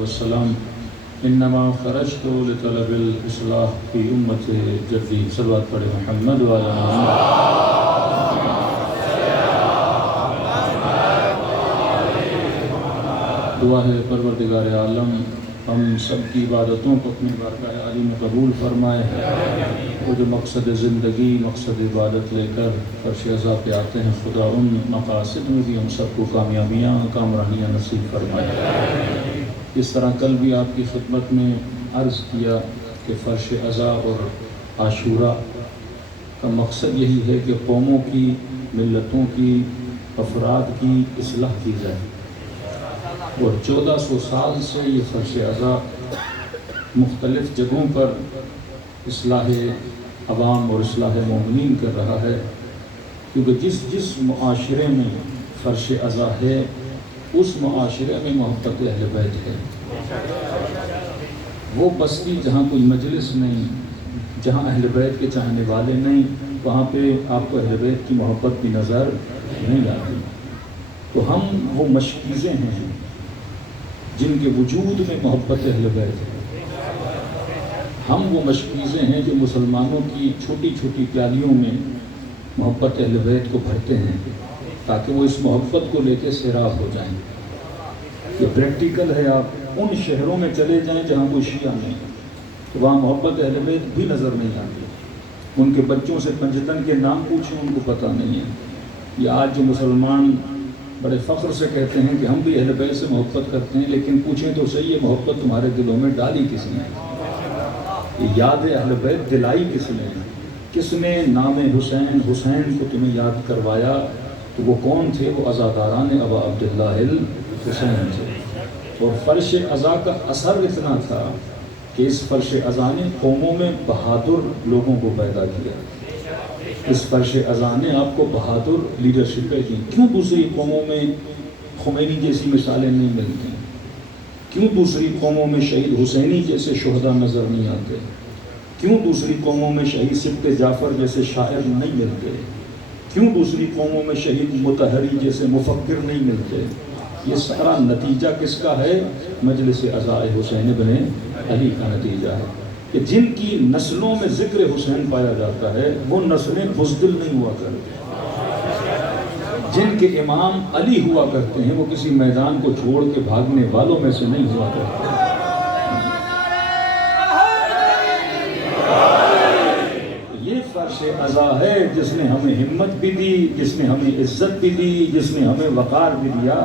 والسلام انما خرجت لطلب الاصلاح في امت جدی صلوات پڑھے محمد وعلی دعا ہے پروردگار عالم ہم سب کی عبادتوں کو اپنی بارگاہ عالی میں قبول فرمائے. وہ جو مقصد زندگی مقصد عبادت لے کر فرش عزا پہ آتے ہیں خدا ان مقاصد میں بھی ہم سب کو کامیابیاں کامرانیاں نصیب فرمائے. اس طرح کل بھی آپ کی خدمت میں عرض کیا کہ فرش عزا اور عاشورہ کا مقصد یہی ہے کہ قوموں کی ملتوں کی افراد کی اصلاح کی جائے. اور 1400 سال سے یہ فرش عزا مختلف جگہوں پر اصلاح عوام اور اصلاح مومنین کر رہا ہے، کیونکہ جس معاشرے میں فرش عزا ہے اس معاشرے میں محبت اہل بیت ہے. وہ بستی جہاں کوئی مجلس نہیں، جہاں اہل بیت کے چاہنے والے نہیں، وہاں پہ آپ کو اہل بیت کی محبت بھی نظر نہیں آتی. تو ہم وہ مشکیزیں ہیں جن کے وجود میں محبت اہل بیت ہے. ہم وہ مشکیزیں ہیں جو مسلمانوں کی چھوٹی چھوٹی پیالیوں میں محبت اہل بیت کو بھرتے ہیں تاکہ وہ اس محبت کو لے کے سیراب ہو جائیں. یہ پریکٹیکل ہے. آپ ان شہروں میں چلے جائیں جہاں کوئی شیعہ نہیں، تو وہاں محبت اہل بیت بھی نظر نہیں آتی. ان کے بچوں سے پنجتن کے نام پوچھیں، ان کو پتہ نہیں ہے۔ یہ آج جو مسلمان بڑے فخر سے کہتے ہیں کہ ہم بھی اہل بیت سے محبت کرتے ہیں، لیکن پوچھیں تو صحیح، یہ محبت تمہارے دلوں میں ڈالی کس نے؟ یہ یاد اہل بیت دلائی کس نے؟ کس نے نام حسین کو تمہیں یاد کروایا؟ تو وہ کون تھے؟ وہ عزاداران ابا عبداللہ الحسین تھے۔ اور فرش عزا کا اثر اتنا تھا کہ اس فرش عزا نے قوموں میں بہادر لوگوں کو پیدا کیا۔ اس فرش عزا نے آپ کو بہادر لیڈرشپیں دی۔ کیوں دوسری قوموں میں خمینی جیسی مثالیں نہیں ملتی؟ کیوں دوسری قوموں میں شہید حسینی جیسے شہداء نظر نہیں آتے؟ کیوں دوسری قوموں میں شہید سبط جعفر جیسے شاعر نہیں ملتے؟ کیوں دوسری قوموں میں شہید مطہری جیسے مفکر نہیں ملتے؟ یہ سارا نتیجہ کس کا ہے؟ مجلس عزاء حسین بن علی کا نتیجہ ہے کہ جن کی نسلوں میں ذکر حسین پایا جاتا ہے وہ نسلیں بزدل نہیں ہوا کرتی۔ جن کے امام علی ہوا کرتے ہیں وہ کسی میدان کو چھوڑ کے بھاگنے والوں میں سے نہیں ہوا کرتے۔ یہ فرش عزا ہے جس نے ہمیں ہمت بھی دی، جس نے ہمیں عزت بھی دی، جس نے ہمیں وقار بھی دیا۔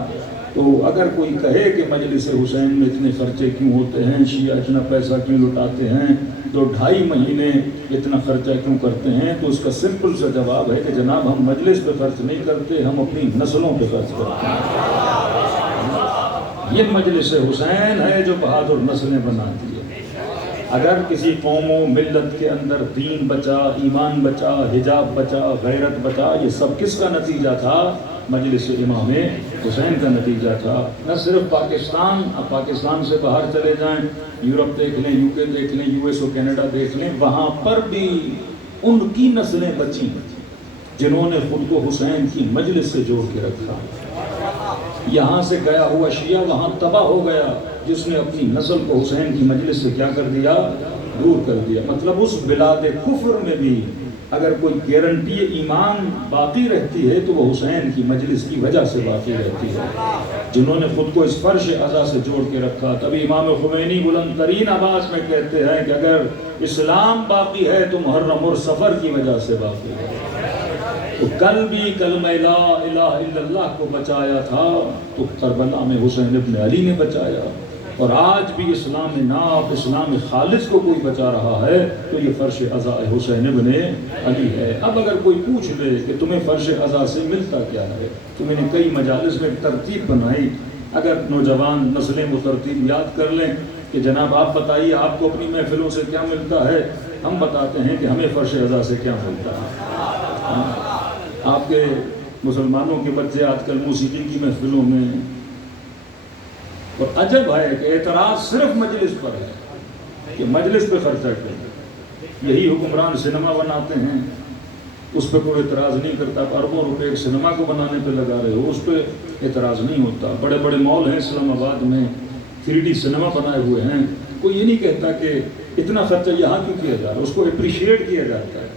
تو اگر کوئی کہے کہ مجلس حسین میں اتنے خرچے کیوں ہوتے ہیں، شیعہ اتنا پیسہ کیوں لٹاتے ہیں، 2-2.5 مہینے اتنا خرچہ کیوں کرتے ہیں، تو اس کا سمپل سا جواب ہے کہ جناب ہم مجلس پہ خرچ نہیں کرتے، ہم اپنی نسلوں پہ خرچ کرتے ہیں۔ یہ مجلس حسین ہے جو بہادر نسلیں بناتی ہے۔ اگر کسی قوم و ملت کے اندر دین بچا، ایمان بچا، حجاب بچا، غیرت بچا، یہ سب کس کا نتیجہ تھا؟ مجلس امام حسین کا نتیجہ تھا۔ نہ صرف پاکستان، اب پاکستان سے باہر چلے جائیں، یورپ دیکھ لیں، UK دیکھ لیں، US و کینیڈا دیکھ لیں، وہاں پر بھی ان کی نسلیں بچیں جنہوں نے خود کو حسین کی مجلس سے جوڑ کے رکھا۔ یہاں سے گیا ہوا شیعہ وہاں تباہ ہو گیا جس نے اپنی نسل کو حسین کی مجلس سے کیا کر دیا؟ دور کر دیا۔ مطلب اس بلاد کفر میں بھی اگر کوئی گارنٹی ایمان باقی رہتی ہے تو وہ حسین کی مجلس کی وجہ سے باقی رہتی ہے، جنہوں نے خود کو اس فرش عزا سے جوڑ کے رکھا۔ تبھی امام خمینی بلند ترین آواز میں کہتے ہیں کہ اگر اسلام باقی ہے تو محرم اور سفر کی وجہ سے باقی ہے۔ تو کل بھی کلمہ لا الہ الا اللہ کو بچایا تھا تو کربلا میں حسین ابن علی نے بچایا، اور آج بھی اسلام ناب، اسلام خالص کو کوئی بچا رہا ہے تو یہ فرش عزا حسین ابن علی ہے۔ اب اگر کوئی پوچھ لے کہ تمہیں فرش عزا سے ملتا کیا ہے، تو میں نے کئی مجالس میں ترتیب بنائی، اگر نوجوان نسلیں وہ ترتیب یاد کر لیں کہ جناب آپ بتائیے آپ کو اپنی محفلوں سے کیا ملتا ہے، ہم بتاتے ہیں کہ ہمیں فرش عزا سے کیا ملتا ہے۔ آپ کے مسلمانوں کے بچے آج کل موسیقی کی محفلوں میں، اور عجب ہے کہ اعتراض صرف مجلس پر ہے کہ مجلس پہ خرچہ کریں۔ یہی حکمران سنیما بناتے ہیں، اس پہ کوئی اعتراض نہیں کرتا۔ اربوں روپے ایک سنیما کو بنانے پہ لگا رہے ہو، اس پہ اعتراض نہیں ہوتا۔ بڑے بڑے مال ہیں اسلام آباد میں، 3D سنیما بنائے ہوئے ہیں، کوئی یہ نہیں کہتا کہ اتنا خرچہ یہاں کیوں کیا جا رہا ہے، اس کو اپریشیٹ کیا جاتا ہے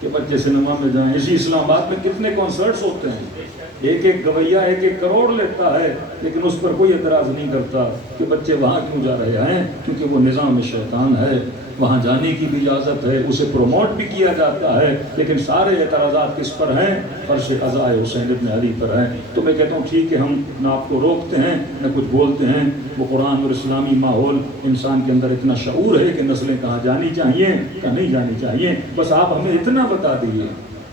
کہ بچے سنیما میں جائیں۔ اسی اسلام آباد میں کتنے کنسرٹس ہوتے ہیں، ایک گویا 1 کروڑ لیتا ہے، لیکن اس پر کوئی اعتراض نہیں کرتا کہ بچے وہاں کیوں جا رہے ہیں، کیونکہ وہ نظام شیطان ہے، وہاں جانے کی بھی اجازت ہے، اسے پروموٹ بھی کیا جاتا ہے، لیکن سارے اعتراضات کس پر ہیں؟ فرش عزا حسین ابن علی پر ہیں۔ تو میں کہتا ہوں ٹھیک ہے، ہم نہ آپ کو روکتے ہیں نہ کچھ بولتے ہیں، وہ قرآن اور اسلامی ماحول انسان کے اندر اتنا شعور ہے کہ نسلیں کہاں جانی چاہیے کہاں نہیں جانی چاہیے۔ بس آپ ہمیں اتنا بتا دیجیے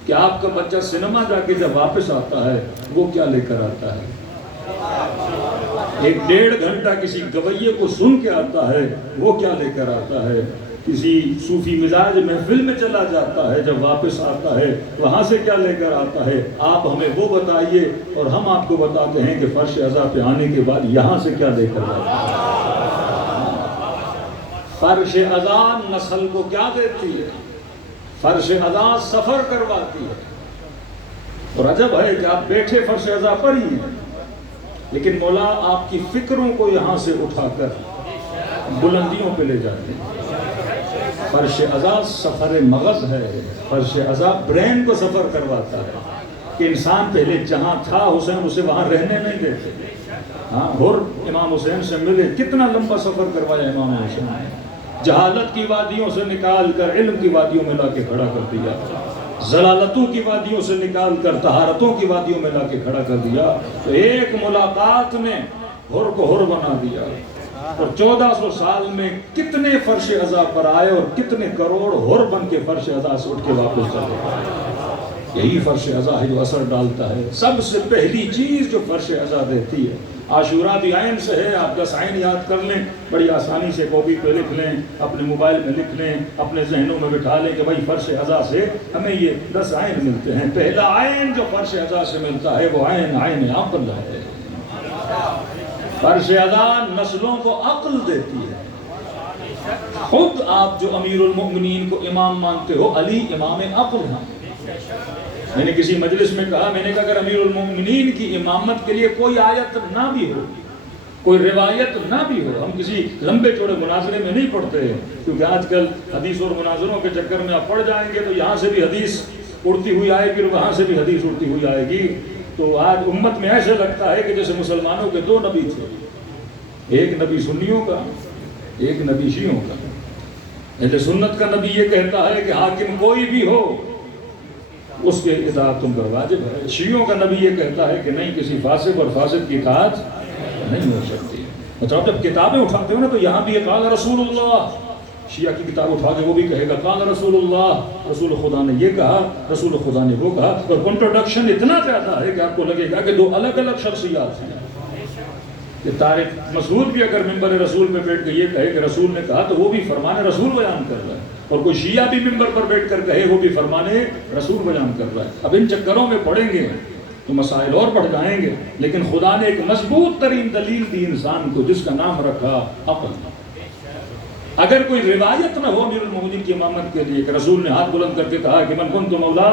کہ آپ کا بچہ سنیما جا کے جب واپس آتا ہے وہ کیا لے کر آتا ہے۔ 1-1.5 گھنٹہ کسی گویے کو سن کے آتا ہے، وہ کیا لے کر آتا ہے۔ کسی صوفی مزاج محفل میں چلا جاتا ہے، جب واپس آتا ہے وہاں سے کیا لے کر آتا ہے۔ آپ ہمیں وہ بتائیے اور ہم آپ کو بتاتے ہیں کہ فرش عزا پہ آنے کے بعد یہاں سے کیا لے کر آتا ہے۔ فرش عزا نسل کو کیا دیتی ہے؟ فرش عزا سفر کرواتی ہے۔ اور عجب ہے کہ آپ بیٹھے فرش عزا پر ہی ہیں، لیکن مولا آپ کی فکروں کو یہاں سے اٹھا کر بلندیوں پہ لے جاتے ہیں۔ فرش عزا سفر مغز ہے، فرش عزا برین کو سفر کرواتا ہے کہ انسان پہلے جہاں تھا حسین اسے وہاں رہنے نہیں دیتے۔ ہاں، اور امام حسین سے ملے، کتنا لمبا سفر کروایا امام حسین نے۔ جہالت کی وادیوں سے نکال کر علم کی وادیوں میں لا کے کھڑا کر دیا، ضلالتوں کی وادیوں سے نکال کر طہارتوں کی وادیوں میں لا کے کھڑا کر دیا۔ تو ایک ملاقات نے حر کو حر بنا دیا، اور 1400 سال میں کتنے فرش عزا پر آئے اور کتنے کروڑ حر بن کے فرش عزا سے اٹھ کے واپس چلے گئے۔ یہی فرش عزا ہے جو اثر ڈالتا ہے۔ سب سے پہلی چیز جو فرش عزا دیتی ہے، عاشورہ بھی عین سے ہے، آپ 10 عین یاد کر لیں، بڑی آسانی سے کاپی پہ لکھ لیں، اپنے موبائل میں لکھ لیں، اپنے ذہنوں میں بٹھا لیں کہ بھائی فرش عزا سے ہمیں یہ 10 عین ملتے ہیں۔ پہلا عین جو فرش عزا سے ملتا ہے وہ عین عقل ہے۔ فرش عزا نسلوں کو عقل دیتی ہے۔ خود آپ جو امیر المؤمنین کو امام مانتے ہو، علی امام عقل ہیں۔ میں نے کسی مجلس میں کہا، میں نے کہا اگر امیر المؤمنین کی امامت کے لیے کوئی آیت نہ بھی ہو، کوئی روایت نہ بھی ہو، ہم کسی لمبے چوڑے مناظرے میں نہیں پڑھتے ہیں، کیونکہ آج کل حدیث اور مناظروں کے چکر میں آپ پڑھ جائیں گے تو یہاں سے بھی حدیث اڑتی ہوئی آئے گی اور وہاں سے بھی حدیث اڑتی ہوئی آئے گی۔ تو آج امت میں ایسے لگتا ہے کہ جیسے مسلمانوں کے 2 نبی تھے، ایک نبی سنیوں کا، ایک نبی شیعوں کا۔ اہل سنت کا نبی یہ کہتا ہے کہ حاکم کوئی بھی ہو اس کے اطاعت تم پر واجب ہے۔ شیعوں کا نبی یہ کہتا ہے کہ نہیں، کسی فاسق اور فاسق کی اطاعت نہیں ہو سکتی۔ مطلب جب کتابیں اٹھاتے ہو نا تو یہاں بھی قال رسول اللہ، شیعہ کی کتاب اٹھا کے وہ بھی کہے گا قال رسول اللہ، رسول خدا نے یہ کہا، رسول خدا نے وہ کہا، اور کنٹروڈکشن اتنا زیادہ ہے کہ آپ کو لگے گا کہ 2 الگ الگ شخصیات ہیں۔ کہ طارق مسعود بھی اگر ممبر رسول پہ بیٹھ کے یہ کہے کہ رسول نے کہا تو وہ بھی فرمان رسول بیان کر رہا ہے، اور کوئی شیعہ بھی ممبر پر بیٹھ کر کہے وہ بھی فرمان رسول بیان کر رہا ہے۔ اب ان چکروں میں پڑیں گے تو مسائل اور بڑھ جائیں گے، لیکن خدا نے ایک مضبوط ترین دلیل دی انسان کو جس کا نام رکھا عقل۔ اگر کوئی روایت نہ ہو امیر المؤمنین کی امامت کے لیے کہ رسول نے ہاتھ بلند کر کے کہا کہ من کنت مولا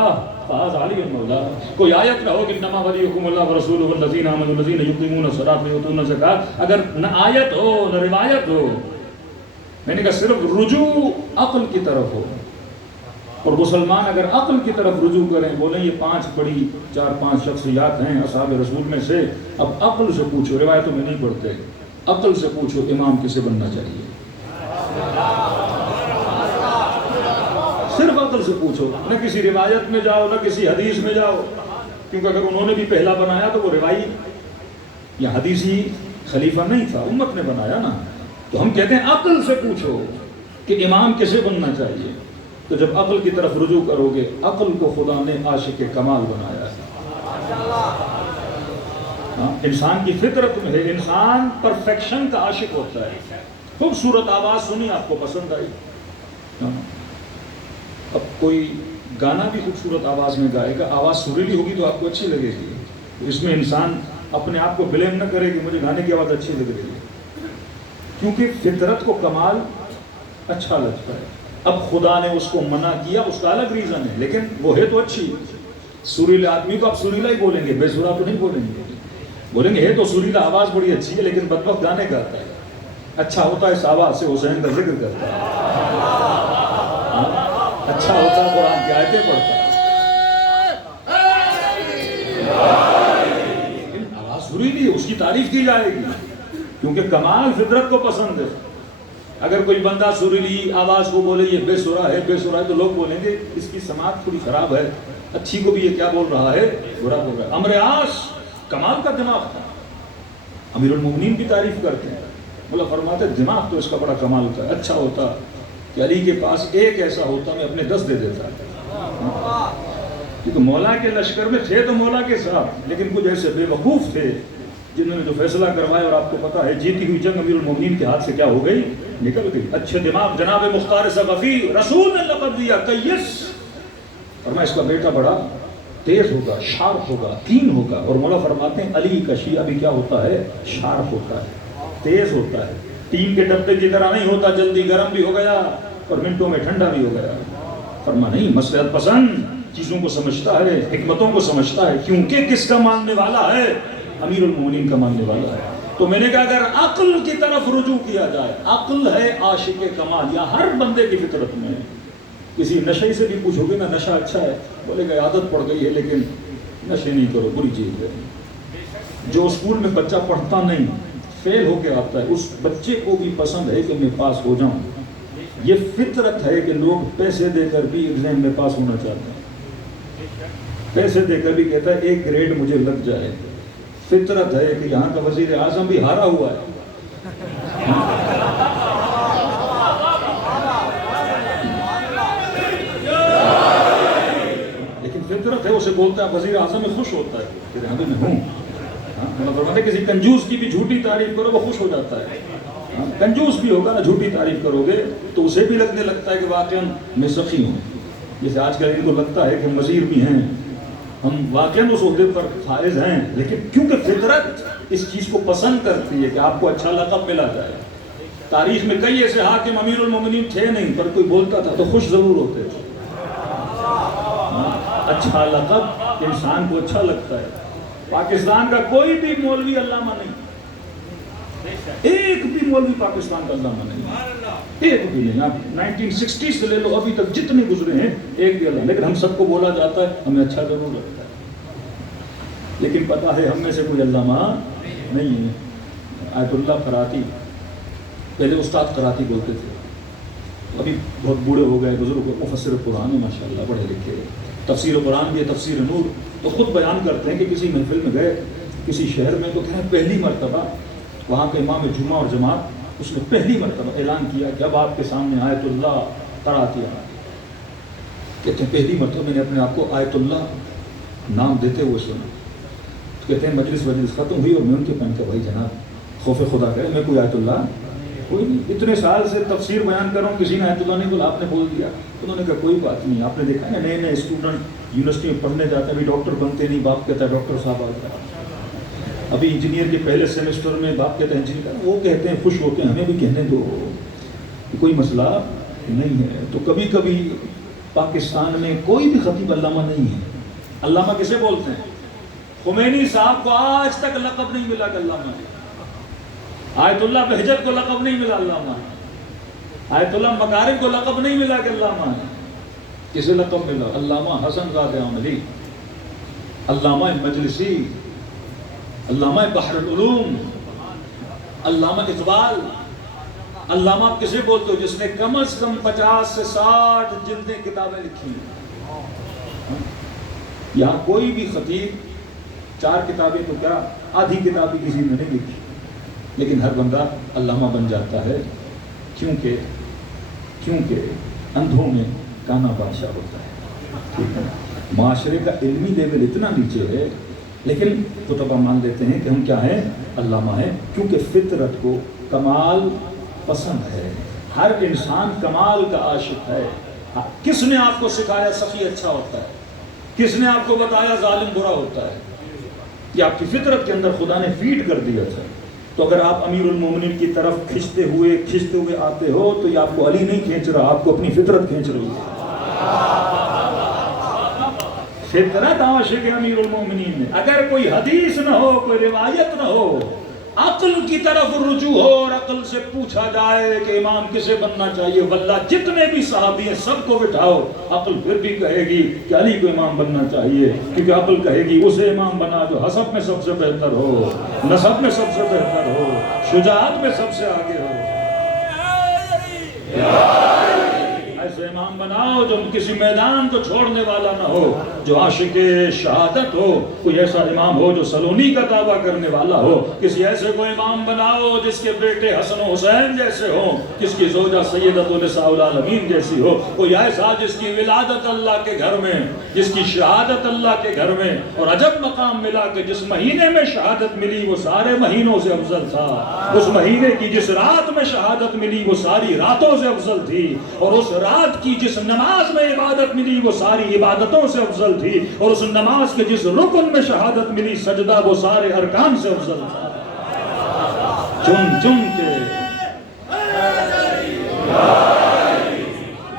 فہذا علی مولا، کوئی آیت نہ ہو کہ انما ولیکم اللہ ورسولہ والذین آمنوا الذین یقیمون الصلاۃ ویؤتون الزکاۃ، اگر نہ آیت ہو نہ روایت ہو، میں نے کہا صرف رجوع عقل کی طرف ہو، اور مسلمان اگر عقل کی طرف رجوع کریں، بولیں یہ 5 بڑی 4-5 شخصیات ہیں اصحاب رسول میں سے، اب عقل سے پوچھو، روایتوں میں نہیں پڑھتے، عقل سے پوچھو امام کسے بننا چاہیے، صرف عقل سے پوچھو، نہ کسی روایت میں جاؤ نہ کسی حدیث میں جاؤ، کیونکہ اگر انہوں نے بھی پہلا بنایا تو وہ روایی یا حدیثی خلیفہ نہیں تھا، امت نے بنایا نا۔ تو ہم کہتے ہیں عقل سے پوچھو کہ امام کسے بننا چاہیے، تو جب عقل کی طرف رجوع کرو گے، عقل کو خدا نے عاشق کمال بنایا ہے۔ انسان کی فطرت میں ہے، انسان پرفیکشن کا عاشق ہوتا ہے۔ خوبصورت آواز سنی، آپ کو پسند آئی، اب کوئی گانا بھی خوبصورت آواز میں گائے گا، آواز سریلی ہوگی تو آپ کو اچھی لگے گی، اس میں انسان اپنے آپ کو بلیم نہ کرے کہ مجھے گانے کی آواز اچھی لگ رہی ہے، کیونکہ فطرت کو کمال اچھا لگتا ہے۔ اب خدا نے اس کو منع کیا، اس کا الگ ریزن ہے، لیکن وہ ہے تو اچھی۔ سریلے آدمی کو آپ سریلا ہی بولیں گے، بے سرا تو نہیں بولیں گے، بولیں گے ہے تو سریلا، آواز بڑی اچھی ہے لیکن بدبخت گانے گاتا ہے۔ اچھا ہوتا ہے اس آواز سے حسین کا ذکر کرتا ہے، اچھا ہوتا ہے قرآن کی آیتیں پڑھتا ہے، آواز سریلی ہے، اس کی تعریف کی جائے گی، کیونکہ کمال فطرت کو پسند ہے۔ اگر کوئی بندہ سریلی آواز کو بولے یہ بے سرا ہے بے سرا ہے، تو لوگ بولیں گے اس کی سماعت تھوڑی خراب ہے، اچھی کو بھی یہ کیا بول رہا ہے، برا بول رہا ہے۔ عمرو عاص کمال کا دماغ تھا، امیر المؤمنین بھی تعریف کرتے ہیں، مولا فرماتے دماغ تو اس کا بڑا کمال کا ہے، اچھا ہوتا کہ علی کے پاس ایک ایسا ہوتا میں اپنے 10 دے دیتا، کیونکہ مولا کے لشکر میں تھے تو مولا کے ساتھ، لیکن کچھ ایسے بے وقوف تھے جنہوں نے جو فیصلہ کروایا، اور آپ کو پتا ہے جیتی ہوئی جنگ امیر المؤمنین کے ہاتھ سے کیا ہو گئی، نکل گئی۔ اچھے دماغ جناب مختار ثقفی، رسول نے لقب دیا کیس، اور میں اس کا بیٹا بڑا تیز ہوگا، شارپ ہوگا، کین ہوگا، اور مولا فرماتے ہیں علی کا شیعہ بھی کیا ہوتا ہے، شارپ ہوتا ہے، تیز ہوتا ہے، ٹین کے ڈبے کی طرح نہیں ہوتا، جلدی گرم بھی ہو گیا اور منٹوں میں ٹھنڈا بھی ہو گیا۔ فرما نہیں، مصلحت پسند، چیزوں کو سمجھتا ہے، حکمتوں کو سمجھتا ہے، کیونکہ کس کا ماننے والا ہے، امیر المؤمنین کا ماننے والا ہے۔ تو میں نے کہا اگر عقل کی طرف رجوع کیا جائے، عقل ہے عاشق کمال، یا ہر بندے کی فطرت میں ہے۔ کسی نشے سے بھی پوچھو گے نا نشہ اچھا ہے، بولے گا عادت پڑ گئی ہے، لیکن نشے نہیں کرو، بری چیز ہے۔ جو اسکول میں بچہ پڑھتا نہیں، فیل ہو کے آتا ہے، اس بچے کو بھی پسند ہے کہ میں پاس ہو جاؤں، یہ فطرت ہے کہ لوگ پیسے دے کر بھی ایگزام میں پاس ہونا چاہتے ہیں، پیسے دے کر بھی کہتا ہے ایک گریڈ مجھے لگ جائے. فطرت ہے کہ یہاں کا وزیر اعظم بھی ہارا ہوا ہے. لیکن فطرت ہے، اسے بولتا ہے وزیر اعظم میں خوش ہوتا ہے کہ یہاں میں ہوں. مطلب کسی کنجوس کی بھی جھوٹی تعریف کرو وہ خوش ہو جاتا ہے. کنجوس بھی ہوگا نا، جھوٹی تعریف کرو گے تو اسے بھی لگنے لگتا ہے کہ واقعاً میں سخی ہوں. جیسے آج کل ان کو لگتا ہے کہ ہم وزیر بھی ہیں، ہم واقعاً اس عہدے پر فائز ہیں، لیکن کیونکہ فطرت اس چیز کو پسند کرتی ہے کہ آپ کو اچھا لقب ملا جائے. تاریخ میں کئی ایسے حاکم امیر المومنین تھے نہیں، پر کوئی بولتا تھا تو خوش ضرور ہوتے تھے. اچھا لقب انسان کو اچھا لگتا ہے. پاکستان کا کوئی بھی مولوی علامہ نہیں، ایک بھی مولوی پاکستان کا علامہ نہیں، ایک بھی نہیں. آپ 1960 سے لے لو ابھی تک جتنے گزرے ہیں ایک بھی علامہ. لیکن ہم سب کو بولا جاتا ہے، ہمیں اچھا ضرور لگتا ہے، لیکن پتہ ہے ہم میں سے کوئی علامہ نہیں ہے. آیت اللہ قراتی، پہلے استاد قراتی بولتے تھے، ابھی بہت بوڑھے ہو گئے، بزرگ مفسر قرآن ماشاءاللہ پڑھے لکھے، تفسیر قرآن بھی ہے، تفسیر نور. تو خود بیان کرتے ہیں کہ کسی محفل میں گئے کسی شہر میں، تو کہتے ہیں پہلی مرتبہ وہاں کے امام جمعہ اور جماعت اس نے پہلی مرتبہ اعلان کیا کہ اب آپ کے سامنے آیت اللہ قراتی آ. کہتے ہیں پہلی مرتبہ میں نے اپنے آپ کو آیت اللہ نام دیتے ہوئے سنا. کہتے ہیں مجلس ختم ہوئی اور میں ان کے پن کے بھائی جناب خوف خدا کرے، میں کوئی آیت اللہ کوئی نہیں. اتنے سال سے تفسیر بیان کر رہا ہوں، کسی نے آیت اللہ نہیں بولا، آپ نے بول دیا. انہوں نے کہا کوئی بات نہیں. آپ نے دیکھا ہے نئے نئے اسٹوڈنٹ یونیورسٹی میں پڑھنے جاتے ہیں، ابھی ڈاکٹر بنتے نہیں، باپ کہتا ہے ڈاکٹر صاحب آ جائے. ابھی انجینئر کے پہلے سیمسٹر میں باپ کہتے ہیں انجینئر، وہ کہتے ہیں خوش ہوتے ہیں ہمیں بھی کہنے دو، کوئی مسئلہ نہیں ہے. تو کبھی کبھی پاکستان میں کوئی بھی خطیب علامہ نہیں ہے. علامہ کسے بولتے ہیں؟ خمینی صاحب کو آج تک لقب نہیں ملا کہ علامہ ہے. آیت اللہ بہجت کو لقب نہیں ملا علامہ ہے. آیت اللہ مکارم کو لقب نہیں ملا کہ علامہ ہے. کسے لقب ملا؟ علامہ حسن زادہ عملی، علامہ مجلسی، علامہ بحر العلوم، علامہ اقبال. علامہ آپ کسے بولتے ہو؟ جس نے کم از کم 50 سے 60 جلدیں کتابیں لکھی ہیں. یہاں کوئی بھی خطیب 4 کتابیں تو کیا آدھی کتابیں کسی نے نہیں لکھی، لیکن ہر بندہ علامہ بن جاتا ہے. کیونکہ اندھوں میں کانا بادشاہ ہوتا ہے. معاشرے کا علمی لیول اتنا نیچے ہے، لیکن کتبہ مان لیتے ہیں کہ ہم کیا ہیں؟ علامہ ہیں. کیونکہ فطرت کو کمال پسند ہے، ہر انسان کمال کا عاشق ہے. کس نے آپ کو سکھایا سخی اچھا ہوتا ہے؟ کس نے آپ کو بتایا ظالم برا ہوتا ہے؟ یہ آپ کی فطرت کے اندر خدا نے فیڈ کر دیا تھا. تو اگر آپ امیر المومنین کی طرف کھنچتے ہوئے آتے ہو تو یہ آپ کو علی نہیں کھینچ رہا، آپ کو اپنی فطرت کھینچ رہی ہے. فطرت عاشق امیر المومنین میں. اگر کوئی حدیث نہ ہو، کوئی روایت نہ ہو، عقل کی طرف رجوع ہو اور عقل سے پوچھا جائے کہ امام کسے بننا چاہیے، واللہ جتنے بھی صحابی ہیں سب کو بٹھاؤ، عقل پھر بھی کہے گی کہ علی کو امام بننا چاہیے. کیونکہ عقل کہے گی اسے امام بنا جو حسب میں سب سے بہتر ہو، نسب میں سب سے بہتر ہو، شجاعت میں سب سے آگے ہو. ایسے امام بناؤ جو کسی میدان کو چھوڑنے والا نہ ہو، جو عاشق شہادت ہو. کوئی ایسا امام ہو جو سلونی کا دعویٰ کرنے والا ہو. کسی ایسے کو امام بناؤ جس کے بیٹے حسن و حسین جیسے ہوں، جس کی زوجہ سیدۃ النساء العالمین جیسی ہو. کوئی ایسا جس کی ولادت اللہ کے گھر میں، جس کی شہادت اللہ کے گھر میں. اور عجب مقام ملا کہ جس مہینے میں شہادت ملی وہ سارے مہینوں سے افضل تھا. اس مہینے کی جس رات میں شہادت ملی وہ ساری راتوں سے افضل تھی. اور اس رات کی جس نماز میں عبادت ملی وہ ساری عبادتوں سے افضل تھی. اور اس نماز کے جس رکن میں شہادت ملی سجدہ وہ سارے ارکان سے افضل تھا. چن چن کے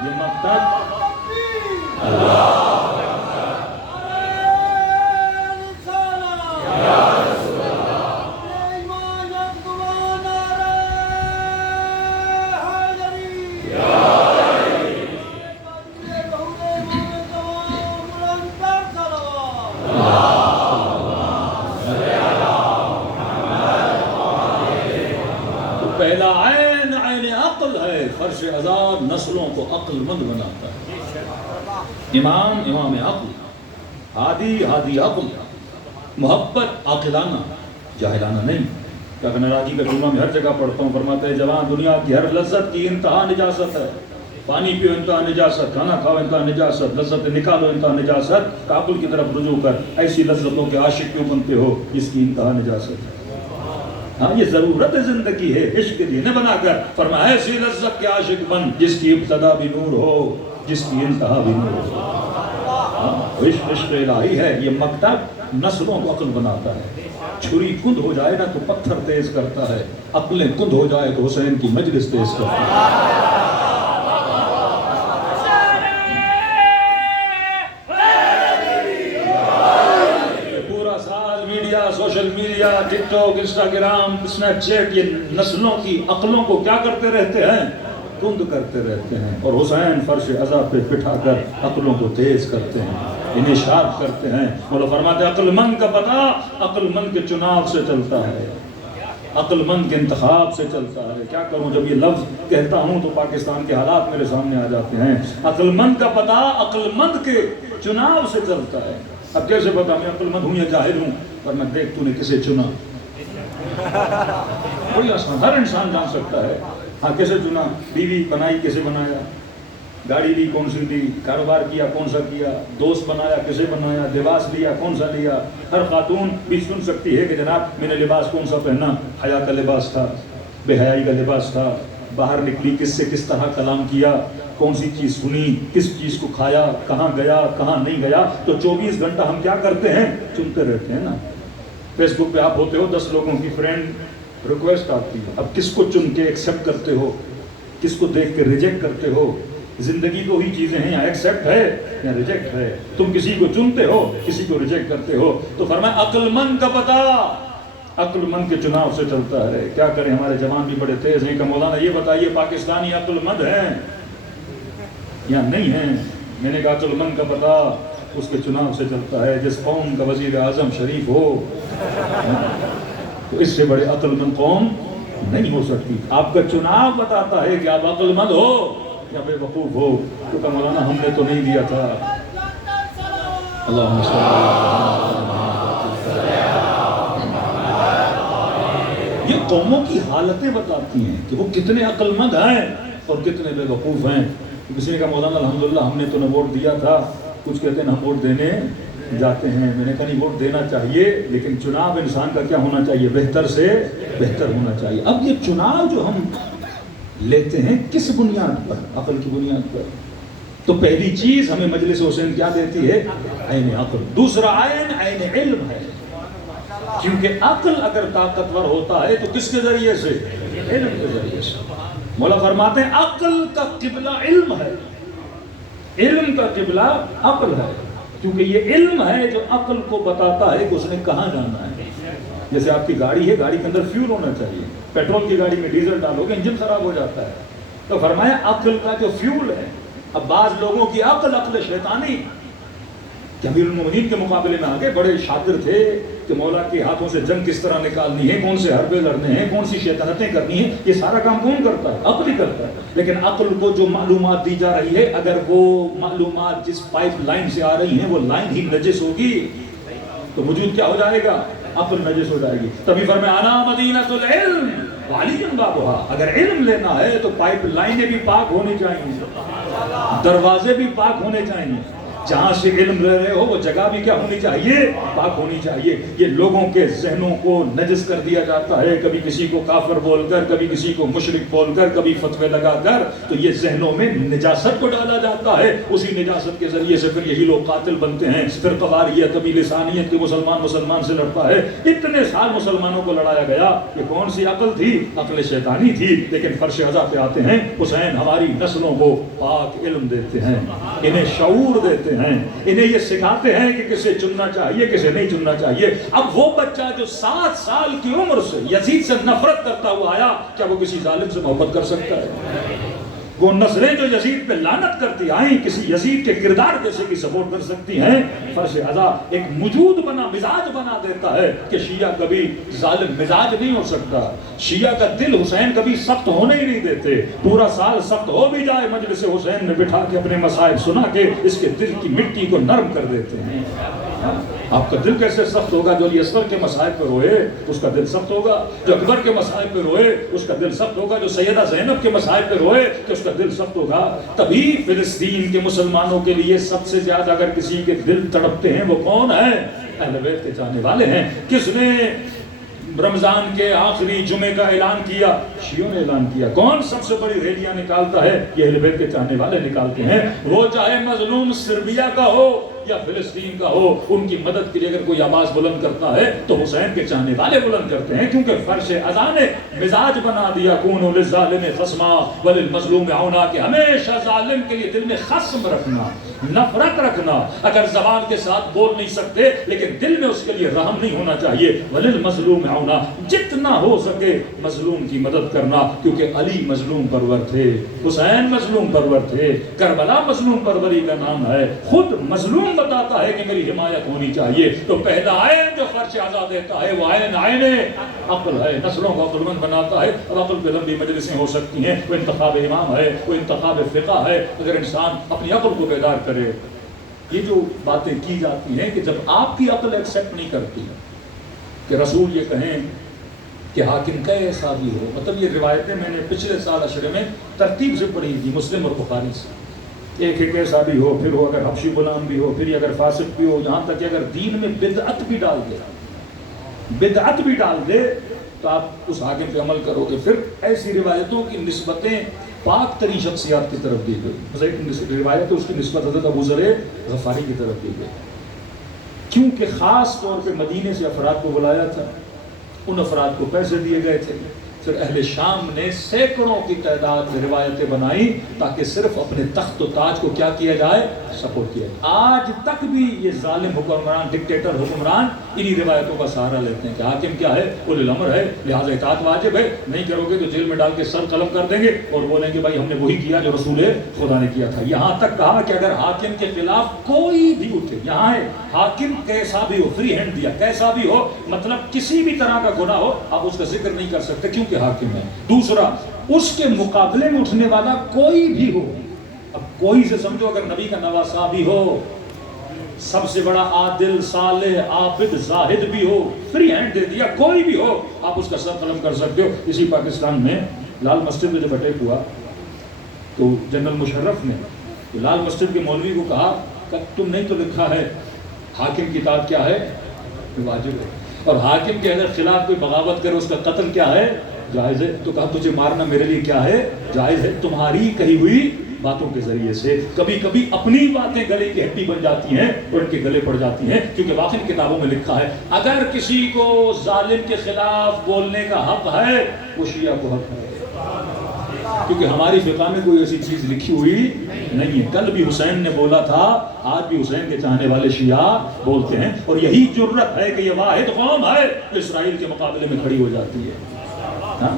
یہ مقصد فرش عذاب نسلوں کو عقل مند بناتا ہے۔ امام عقل، ہادی عقل، محبت عاقلانہ، جاہلانہ نہیں۔ کیا کنراجی کا جمعہ میں ہر جگہ پڑھتا ہوں، فرماتے ہیں جوان دنیا کی ہر لذت کی انتہا نجاست ہے۔ پانی پیو انتہا نجاست، کھانا کھاؤ انتہا نجاست، لذت نکالو انتہا نجاست، عقل کی طرف رجوع کر، ایسی لذتوں کے عاشق کیوں بنتے ہو جس کی انتہا نجاست ہے۔ ہاں یہ ضرورت زندگی ہے، عشق دین بنا کر فرمایا ایسی لذت کے عاشق بن جس کی ابتدا بھی نور ہو، جس کی انتہا بھی نور ہو۔ عشق الہی ہے، یہ مکتب نسلوں کو عقل بناتا ہے۔ چھری کند ہو جائے نا تو پتھر تیز کرتا ہے، عقلیں کند ہو جائے تو حسین کی مجلس تیز کرتا ہے۔ پورا سال میڈیا، سوشل میڈیا، ٹک ٹاک، انسٹاگرام، اسنیپ چیٹ، یہ نسلوں کی عقلوں کو کیا کرتے رہتے ہیں؟ کند کرتے رہتے ہیں، اور حسین فرش عزا پہ بٹھا کر عقلوں کو تیز کرتے ہیں، انہیں شارپ کرتے ہیں۔ مولا فرماتے ہیں عقل مند کا پتہ عقل مند کے چناؤ سے چلتا ہے، عقل مند کے انتخاب سے چلتا ہے۔ کیا کروں جب یہ لفظ کہتا ہوں تو پاکستان کے حالات میرے سامنے آ جاتے ہیں۔ عقل مند کا پتہ عقل مند کے چناؤ سے چلتا ہے۔ اب کیسے پتا میں عقل مند ہوں یا جاہل ہوں؟ پر میں دیکھ تو نے کسے چنا، بڑی آسان، ہر انسان جان سکتا ہے۔ ہاں کیسے چنا؟ بیوی بنائی کیسے بنایا، گاڑی لی کون سی لی، کاروبار کیا کون سا کیا، دوست بنایا کیسے بنایا، لباس لیا کون سا لیا۔ ہر خاتون بھی سن سکتی ہے کہ جناب میں نے لباس کون سا پہنا، حیا کا لباس تھا، بے حیائی کا لباس تھا، باہر نکلی کس سے کس طرح کلام کیا، کون سی چیز سنی، کس چیز کو کھایا، کہاں گیا کہاں نہیں گیا۔ تو 24 گھنٹہ ہم کیا کرتے ہیں؟ چنتے رہتے ہیں نا۔ فیس بک پہ آپ ہوتے ہو 10 لوگوں کی فرینڈ ریکویسٹ آتی ہے، اب کس کو چن کے ایکسیپٹ کرتے ہو، کس کو دیکھ کے ریجیکٹ کرتے ہو؟ زندگی دو ہی چیزیں ہیں، یا ایکسیپٹ ہے یا ریجیکٹ ہے۔ تم کسی کو چنتے ہو، کسی کو ریجیکٹ کرتے ہو۔ تو فرمایا عقل مند کا پتہ عقل مند کے چناؤ سے چلتا ہے۔ کیا کریں ہمارے جوان بھی بڑے تیز ہیں کہ مولانا یہ بتائیے پاکستانی عقل مند ہیں یا نہیں ہیں؟ میں نے کہا عقل مند کا پتہ اس کے چناؤ سے چلتا ہے۔ جس قوم کا وزیر اعظم شریف ہو تو اس سے بڑے عقل مند قوم نہیں ہو سکتی۔ آپ کا چناؤ بتاتا ہے کہ آپ عقل مند ہو یا بے وقوف ہو۔ تو کہا مولانا ہم نے تو نہیں دیا تھا۔ اللہم صلی یہ قوموں کی حالتیں بتاتی ہیں کہ وہ کتنے عقل مند ہیں اور کتنے بے وقوف ہیں۔ کسی نے کہا مولانا الحمدللہ ہم نے تو نہ ووٹ دیا تھا، کچھ کہتے ہیں ہم ووٹ دینے جاتے ہیں۔ میں نے کہا نہیں ووٹ دینا چاہیے، لیکن چناؤ انسان کا کیا ہونا چاہیے؟ بہتر سے بہتر ہونا چاہیے۔ اب یہ چناؤ جو ہم لیتے ہیں کس بنیاد پر؟ عقل کی بنیاد پر۔ تو پہلی چیز ہمیں مجلس حسین کیا دیتی ہے؟ عین عقل۔ دوسرا عین علم ہے، کیونکہ عقل اگر طاقتور ہوتا ہے تو کس کے ذریعے سے؟ علم کے ذریعے سے۔ مولا فرماتے ہیں عقل کا قبلہ علم ہے، علم کا قبلہ عقل ہے، کیونکہ یہ علم ہے جو عقل کو بتاتا ہے کہ اس نے کہاں جانا ہے۔ جیسے آپ کی گاڑی ہے، گاڑی کے اندر فیول ہونا چاہیے، پیٹرول کی گاڑی میں ڈیزل ڈالو گے انجن خراب ہو جاتا ہے۔ تو فرمایا عقل کا جو فیول ہے۔ اب بعض لوگوں کی عقل شیطانی کہ امیر المومنین کے مقابلے میں آگے بڑے شاطر تھے کہ مولا کے ہاتھوں سے جنگ کس طرح نکالنی ہے، کون سے حربے لڑنے ہیں، کون سی شیطنتیں کرنی ہیں، یہ سارا کام کون کرتا ہے؟ عقل ہی کرتا ہے۔ لیکن عقل کو جو معلومات دی جا رہی ہے، اگر وہ معلومات جس پائپ لائن سے آ رہی ہیں وہ لائن ہی نجس ہوگی تو وجود کیا ہو جائے گا؟ عقل نجس ہو جائے گی۔ تبھی فرمایا انا مدینۃ العلم وعلی بابها۔ اگر علم لینا ہے تو پائپ لائنیں بھی پاک ہونی چاہیے، دروازے بھی پاک ہونے چاہیے، جہاں سے علم لے رہے ہو وہ جگہ بھی کیا ہونی چاہیے؟ پاک ہونی چاہیے۔ یہ لوگوں کے ذہنوں کو نجس کر دیا جاتا ہے، کبھی کسی کو کافر بول کر، کبھی کسی کو مشرک بول کر، کبھی فتوے لگا کر، تو یہ ذہنوں میں نجاست کو ڈالا جاتا ہے۔ اسی نجاست کے ذریعے سے پھر یہی لوگ قاتل بنتے ہیں۔ پھر قواریت، کبھی لسانیت کے مسلمان سے لڑتا ہے۔ اتنے سال مسلمانوں کو لڑایا گیا، یہ کون سی عقل تھی؟ عقل شیطانی تھی۔ لیکن فرش عزا پہ آتے ہیں حسین ہماری نسلوں کو پاک علم دیتے ہیں، انہیں شعور دیتے ہیں، انہیں یہ سکھاتے ہیں کہ کسے چننا چاہیے کسے نہیں چننا چاہیے۔ اب وہ بچہ جو 7 سال کی عمر سے یزید سے نفرت کرتا ہوا آیا، کیا وہ کسی ظالم سے محبت کر سکتا ہے؟ وہ نظریں جو یزید پہ لعنت کرتی آئیں کسی یزید کے کردار جیسے کی سپورٹ کر سکتی ہیں. فرش ازا ایک موجود بنا مزاج بنا دیتا ہے کہ شیعہ کبھی ظالم مزاج نہیں ہو سکتا. شیعہ کا دل حسین کبھی سخت ہونے ہی نہیں دیتے. پورا سال سخت ہو بھی جائے مجلس حسین میں بٹھا کے اپنے مسائل سنا کے اس کے دل کی مٹی کو نرم کر دیتے ہیں. آپ کا دل کیسے سخت ہوگا؟ جو علی اصغر کے مسائل پہ روئے اس کا دل سخت ہوگا. جو اکبر کے مسائل پہ روئے اس کا دل سخت ہوگا. جو سیدہ زینب کے مسائل پہ روئے کہ اس کا دل سخت ہوگا. تبھی فلسطین کے مسلمانوں کے لیے سب سے زیادہ اگر کسی کے دل تڑپتے ہیں وہ کون ہے؟ اہل بیت کے چاہنے والے ہیں. کس نے رمضان کے آخری جمعے کا اعلان کیا؟ شیعوں نے اعلان کیا. کون سب سے بڑی ریلیاں نکالتا ہے؟ یہ اہل بیت کے چاہنے والے نکالتے ہیں. وہ چاہے مظلوم سربیا کا ہو یا فلسطین کا ہو، ان کی مدد کے لیے اگر کوئی آواز بلند کرتا ہے تو حسین کے چاہنے والے بلند کرتے ہیں. کیونکہ فرش ازا نے مزاج بنا دیا کونوا للظالم خصما وللمظلوم عونا، کہ ہمیشہ ظالم کے لیے دل میں خصم رکھنا، نفرت رکھنا. اگر زبان کے ساتھ بول نہیں سکتے لیکن دل میں اس کے لیے رحم نہیں ہونا چاہیے. وللمظلوم عونا، جتنا ہو سکے مظلوم کی مدد کرنا. کیونکہ علی مظلوم پرور تھے، حسین مظلوم پرور تھے، کربلا مظلوم پروری کا نام ہے. خود مظلوم بتاتا ہے کہ میری حمایت ہونی چاہیے. تو پہلا عین جو فرش ازا دیتا ہے وہ عین عقل ہے. نسلوں کو عقل مند بناتا ہے. اور عقل پہ لمبی مجلسیں ہو سکتی ہیں. وہ انتخاب امام ہے، وہ انتخاب فقہ ہے. اگر انسان اپنی عقل کو بیدار کرے. یہ جو باتیں کی جاتی ہیں کہ جب آپ کی عقل ایکسیپٹ نہیں کرتی کہ رسول یہ کہیں کہ حاکم کیسا بھی ہو، مطلب یہ روایتیں میں نے پچھلے سال عشرے میں ترتیب سے پڑھی تھی مسلم اور بخاری سے. ایک ایک ایسا بھی ہو، پھر ہو اگر حبشی غلام بھی ہو، پھر یہ اگر فاسق بھی ہو، یہاں تک کہ اگر دین میں بدعت بھی ڈال دے تو آپ اس حاکم پہ عمل کرو گے. پھر ایسی روایتوں کی نسبتیں پاک ترین شخصیات کی طرف دی گئی. مثلا ایک روایت ہے اس کی نسبت حضرت ابو ذر غفاری کی طرف دی گئی، کیونکہ خاص طور پہ مدینے سے افراد کو بلایا تھا، ان افراد کو پیسے دیے گئے تھے. پھر اہل شام نے سینکڑوں کی تعداد میں روایتیں بنائی تاکہ صرف اپنے تخت و تاج کو کیا کیا جائے؟ سپورٹ کیا جائے. آج تک بھی یہ ظالم حکمران، ڈکٹیٹر حکمران انہی روایتوں کا سہارا لیتے ہیں کہ حاکم کیا ہے؟ اولی الامر ہے، لہٰذا اطاعت واجب ہے، نہیں کرو گے تو جیل میں ڈال کے سر قلم کر دیں گے اور بولیں گے بھائی ہم نے وہی کیا جو رسول خدا نے کیا تھا. یہاں تک کہا کہ اگر حاکم کے خلاف کوئی بھی اٹھے، یہاں ہے حاکم کیسا بھی ہو، فری ہینڈ دیا، کیسا بھی ہو، مطلب کسی بھی طرح کا گناہ ہو آپ اس کا ذکر نہیں کر سکتے کیونکہ حاکم ہے. دوسرا، اس کے مقابلے میں اٹھنے والا کوئی بھی ہو، اب کوئی سے سمجھو اگر نبی کا نواسا بھی ہو، سب سے بڑا عادل، صالح، عابد، زاہد بھی ہو، فری ہینڈ دے دیا، کوئی بھی ہو آپ اس کا سر قلم کر سکتے ہو. اسی پاکستان میں لال مسجد میں جب اٹیک ہوا تو جنرل مشرف نے لال مسجد کے مولوی کو کہا کہ تم نہیں تو لکھا ہے حاکم کی اطاعت کیا ہے؟ واجب ہے، اور حاکم کے اگر خلاف کوئی بغاوت کرے اس کا قتل کیا ہے؟ جائز ہے. تو کہا تجھے مارنا میرے لیے کیا ہے؟ جائز ہے. تمہاری کہی ہوئی باتوں کے ذریعے سے کبھی کبھی اپنی باتیں گلے کی ہڈی بن جاتی ہیں اور ان کے گلے پڑ جاتی ہیں. کیونکہ واقعی کتابوں میں لکھا ہے اگر کسی کو ظالم کے خلاف بولنے کا حق ہے وہ شیعہ کو حق ہے. کیونکہ ہماری فقہ میں کوئی ایسی چیز لکھی ہوئی نہیں ہے. کل بھی حسین نے بولا تھا، آج بھی حسین کے چاہنے والے شیعہ بولتے ہیں. اور یہی جرت ہے کہ یہ واحد قوم ہے جو اسرائیل کے مقابلے میں کھڑی ہو جاتی ہے.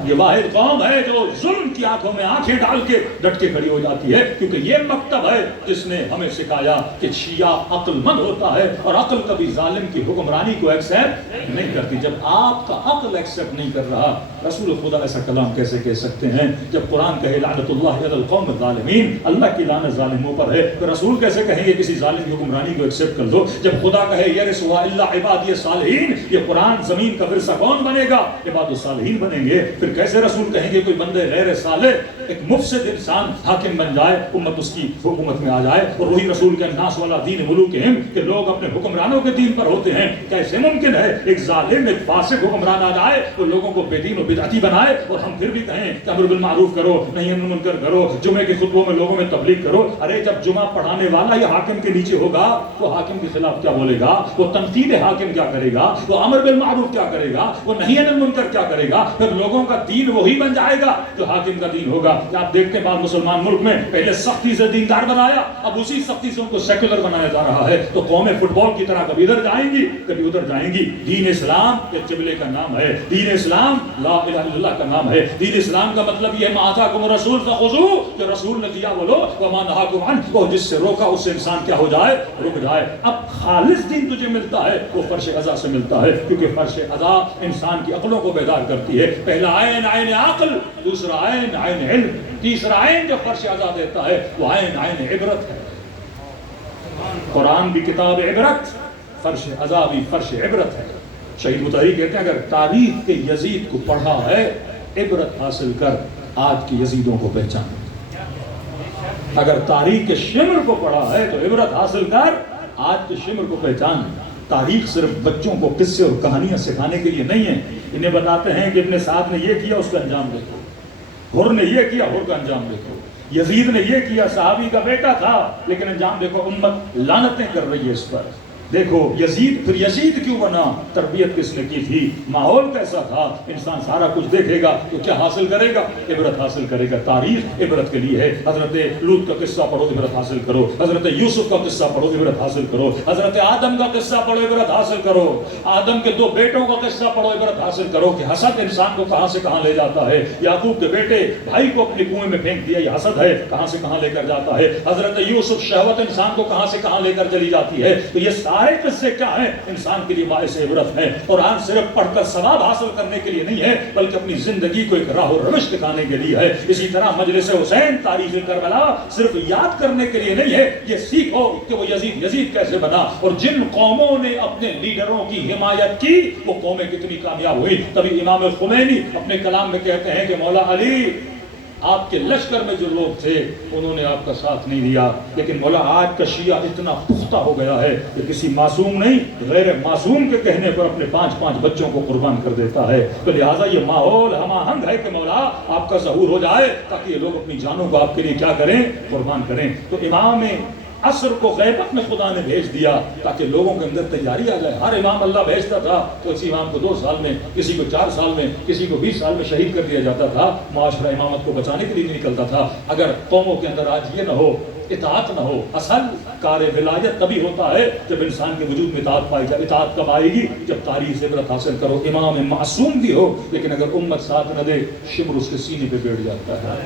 یہ واحد قوم ہے جو ظلم کی آنکھوں میں آنکھیں ڈال کے ڈٹ کے کھڑی ہو جاتی ہے. کیونکہ یہ مکتب ہے جس نے ہمیں سکھایا کہ شیعہ عقل مند ہوتا ہے اور عقل کبھی ظالم کی حکمرانی کو ایکسیپٹ نہیں کرتی. جب آپ کا عقل ایکسیپٹ نہیں کر رہا رسول خدا ایسا کلام کیسے کہہ سکتے ہیں؟ جب قرآن کہے لعنت اللہ علی القوم الظالمین، اللہ کی لعنت ظالموں پر ہے، تو رسول کیسے کہیں گے کسی ظالم کی حکمرانی کو ایکسیپٹ کر دو؟ جب خدا کہے یرثھا الا عبادی الصالحین، یہ قرآن زمین کا ورثہ کون بنے گا؟ عباد الصالحین بنیں گے. پھر کیسے رسول کہیں گے کوئی بندے غیر صالح ایک مفسد انسان حاکم بن جائے، امت اس کی حکومت میں آ جائے؟ اور وہی رسول کے الناس والا دین ملوکہم کہ لوگ اپنے حکمرانوں کے دین پر ہوتے ہیں. کیسے ممکن ہے ایک ظالم ایک فاسق حکمران آ جائے تو لوگوں کو بے دین و بدعتی بنائے اور ہم پھر بھی کہیں کہ امر بالمعروف کرو، نہی عن المنکر کرو، جمعے کے خطبوں میں لوگوں میں تبلیغ کرو؟ ارے جب جمعہ پڑھانے والا یہ حاکم کے نیچے ہوگا وہ حاکم کے خلاف کیا بولے گا؟ وہ تنقید حاکم کیا کرے گا؟ وہ امر بالمعروف کیا کرے گا؟ وہ نہی عن المنکر کیا کرے گا؟ پھر لوگوں لوگوں کا دین وہی بن جائے گا جو حاکم کا دین ہوگا. کہ آپ دیکھتے ہیں بعض مسلمان ملک میں پہلے سختی سے دیندار بنایا, اب اسی سختی سے ان کو سیکولر بنایا جا رہا ہے. تو قومیں فٹ بال کی طرح کبھی ادھر جائیں گی کبھی ادھر جائیں گی. دین اسلام ایک قبلے کا نام ہے, دین اسلام لا الہ الا اللہ کا نام ہے. دین اسلام کا مطلب یہ ہے ما آتاکم الرسول فخذوہ, جو رسول نے دیا وہ لو, وما نہاکم عنہ, وہ جس سے روکا اس سے انسان کیا ہو جائے, رک جائے. اب خالص دین تجھے ملتا ہے وہ فرش عزا سے ملتا ہے, کیونکہ فرش عزا انسان کی عقلوں کو بیدار کرتی ہے. پہلا عین عین عقل, دوسرا عین عین علم, تیسرا عین جو فرش عزا دیتا ہے وہ عین عین عبرت ہے. قرآن بھی کتاب عبرت, فرش عزا بھی فرش عبرت ہے. شہید مطہری کہتے ہیں اگر تاریخ کے یزید کو پڑھا ہے عبرت حاصل کر آج کی یزیدوں کو پہچان. اگر تاریخ کے شمر کو پڑھا ہے تو عبرت حاصل کر آج کے شمر کو پہچان. تاریخ صرف بچوں کو قصے اور کہانیاں سکھانے کے لیے نہیں ہے. انہیں بتاتے ہیں کہ ابن سعد نے یہ کیا, اس کا انجام دیکھو. حر نے یہ کیا, حر کا انجام دیکھو. یزید نے یہ کیا, صحابی کا بیٹا تھا, لیکن انجام دیکھو امت لعنتیں کر رہی ہے اس پر. دیکھو یزید, پھر یزید کیوں بنا, تربیت کس نے کی تھی, ماحول کیسا تھا. انسان سارا کچھ دیکھے گا تو کیا حاصل کرے گا, عبرت حاصل کرے گا. تاریخ عبرت کے لیے ہے. حضرت لوط کا قصہ پڑھو عبرت حاصل کرو, حضرت یوسف کا قصہ پڑھو عبرت حاصل کرو, حضرت آدم کا قصہ پڑھو عبرت حاصل کرو, آدم کے 2 بیٹوں کا قصہ پڑھو عبرت حاصل کرو کہ حسد انسان کو کہاں سے کہاں لے جاتا ہے. یعقوب کے بیٹے بھائی کو اپنے کنویں میں پھینک دیا, یہ حسد ہے, کہاں سے کہاں لے کر جاتا ہے. حضرت یوسف, شہوت انسان کو کہاں سے کہاں لے کر چلی جاتی ہے. تو یہ سارے قصے کیا ہیں, انسان کے لیے باعث عبرت ہے. قرآن صرف پڑھ کر ثواب حاصل کرنے کے لیے نہیں ہے بلکہ اپنی زندگی کو ایک راہ و روش دکھانے کے لیے ہے. اسی طرح مجلس حسین, تاریخ کربلا صرف یاد کرنے کے لیے نہیں ہے, یہ سیکھو کہ وہ یزید کیسے بنا اور جن قوموں نے اپنے لیڈروں کی حمایت کی وہ قومیں کتنی کامیاب ہوئی. تبھی امام خمینی اپنے کلام میں کہتے ہیں کہ مولا علی, آپ کے لشکر میں جو لوگ تھے انہوں نے آپ کا ساتھ نہیں دیا, لیکن مولا آج کا شیعہ اتنا پختہ ہو گیا ہے کہ کسی معصوم نہیں غیر معصوم کے کہنے پر اپنے 5 بچوں کو قربان کر دیتا ہے. تو لہٰذا یہ ماحول ہم آہنگ ہے کہ مولا آپ کا ظہور ہو جائے تاکہ یہ لوگ اپنی جانوں کو آپ کے لیے کیا کریں, قربان کریں. تو امام عصر کو غیبت میں خدا نے بھیج دیا تاکہ لوگوں کے اندر تیاری آ جائے. ہر امام اللہ بھیجتا تھا تو اسی امام کو 2 سال میں, کسی کو 4 سال میں, کسی کو 20 سال میں شہید کر دیا جاتا تھا. معاشرہ امامت کو بچانے کے لیے نہیں نکلتا تھا. اگر قوموں کے اندر آج یہ نہ ہو, اطاعت نہ ہو, اصل کار ولایت تبھی ہوتا ہے جب انسان کے وجود میں اطاعت پائی جائے. اطاعت کب آئے گی, جب تاریخ سے عبرت حاصل کرو. امام معصوم بھی ہو لیکن اگر امت ساتھ نہ دے شمر اس کے سینے پہ بیٹھ جاتا ہے.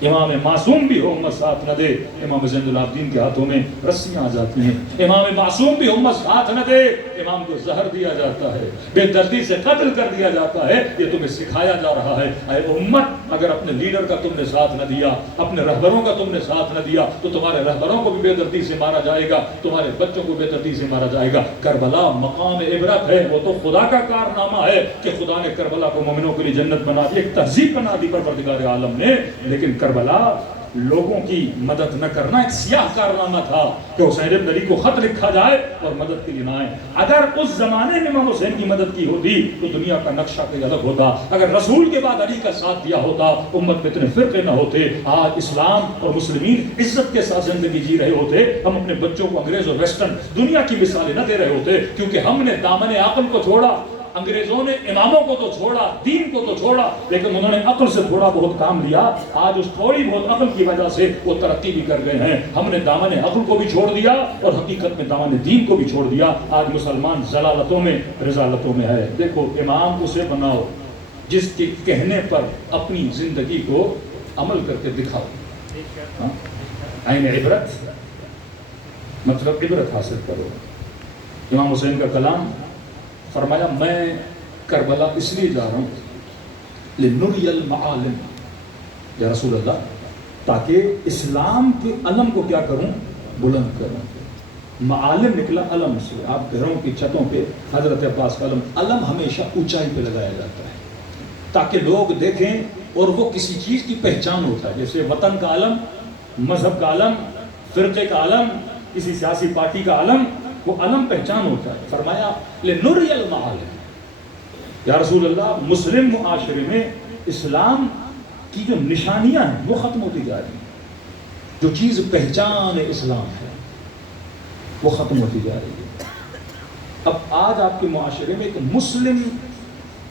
امام معصوم بھی ہو, امت ساتھ نہ دے, امام زین العابدین کے ہاتھوں میں رسیاں آ جاتی ہیں. امام معصوم بھی امت ساتھ نہ دے, امام کو زہر دیا جاتا ہے, بے دردی سے قتل کر دیا جاتا ہے. یہ تمہیں سکھایا جا رہا ہے اے امت, اگر اپنے لیڈر کا تم نے ساتھ نہ دیا, اپنے رہبروں کا تم نے ساتھ نہ دیا تو تمہارے رہبروں کو بھی بے دردی سے مارا جائے گا, تمہارے بچوں کو بے دردی سے مارا جائے گا. کربلا مقام عبرت ہے, وہ تو خدا کا کارنامہ ہے کہ خدا نے کربلا کو مومنوں کے لیے جنت بنا دی, ایک تہذیب بنا دی پروردگار عالم نے. لیکن کربلا لوگوں کی مدد نہ کرنا ایک سیاہ کارنامہ تھا کہ حسین بن علی کو خط لکھا جائے اور مدد کے لیے نہ آئے. اگر اس زمانے میں امام حسین کی مدد کی ہوتی تو دنیا کا نقشہ کوئی الگ ہوتا. اگر رسول کے بعد علی کا ساتھ دیا ہوتا امت میں اتنے فرقے نہ ہوتے. آج اسلام اور مسلمین عزت کے ساتھ زندگی جی رہے ہوتے. ہم اپنے بچوں کو انگریز اور ویسٹرن دنیا کی مثالیں نہ دے رہے ہوتے, کیونکہ ہم نے دامن عقل کو چھوڑا. انگریزوں نے اماموں کو تو چھوڑا, دین کو تو چھوڑا, لیکن انہوں نے عقل سے تھوڑا بہت کام لیا. آج اس تھوڑی بہت عقل کی وجہ سے وہ ترقی بھی کر گئے ہیں. ہم نے دامن عقل کو بھی چھوڑ دیا اور حقیقت میں دامن دین کو بھی چھوڑ دیا. آج مسلمان ضلالتوں میں رضالتوں میں ہے. دیکھو امام اسے بناؤ جس کے کہنے پر اپنی زندگی کو عمل کر کے دکھاؤ. عین عبرت مطلب عبرت حاصل کرو. امام حسین کا کلام فرمایا میں کربلا اس لیے جا رہا ہوں لنری المعالم یا رسول اللہ, تاکہ اسلام کے علم کو کیا کروں, بلند کروں. معالم نکلا علم سے. آپ گھروں کی چھتوں پہ حضرت عباس کا علم ہمیشہ اونچائی پہ لگایا جاتا ہے تاکہ لوگ دیکھیں اور وہ کسی چیز کی پہچان ہوتا ہے. جیسے وطن کا علم, مذہب کا علم, فرقے کا علم, کسی سیاسی پارٹی کا علم, وہ علم پہچان ہوتا ہے. فرمایا لنری المعالم, یا رسول اللہ مسلم معاشرے میں اسلام کی جو نشانیاں ہیں وہ ختم ہوتی جا رہی ہیں. جو چیز پہچان اسلام ہے وہ ختم ہوتی جا رہی ہے. اب آج آپ کے معاشرے میں ایک مسلم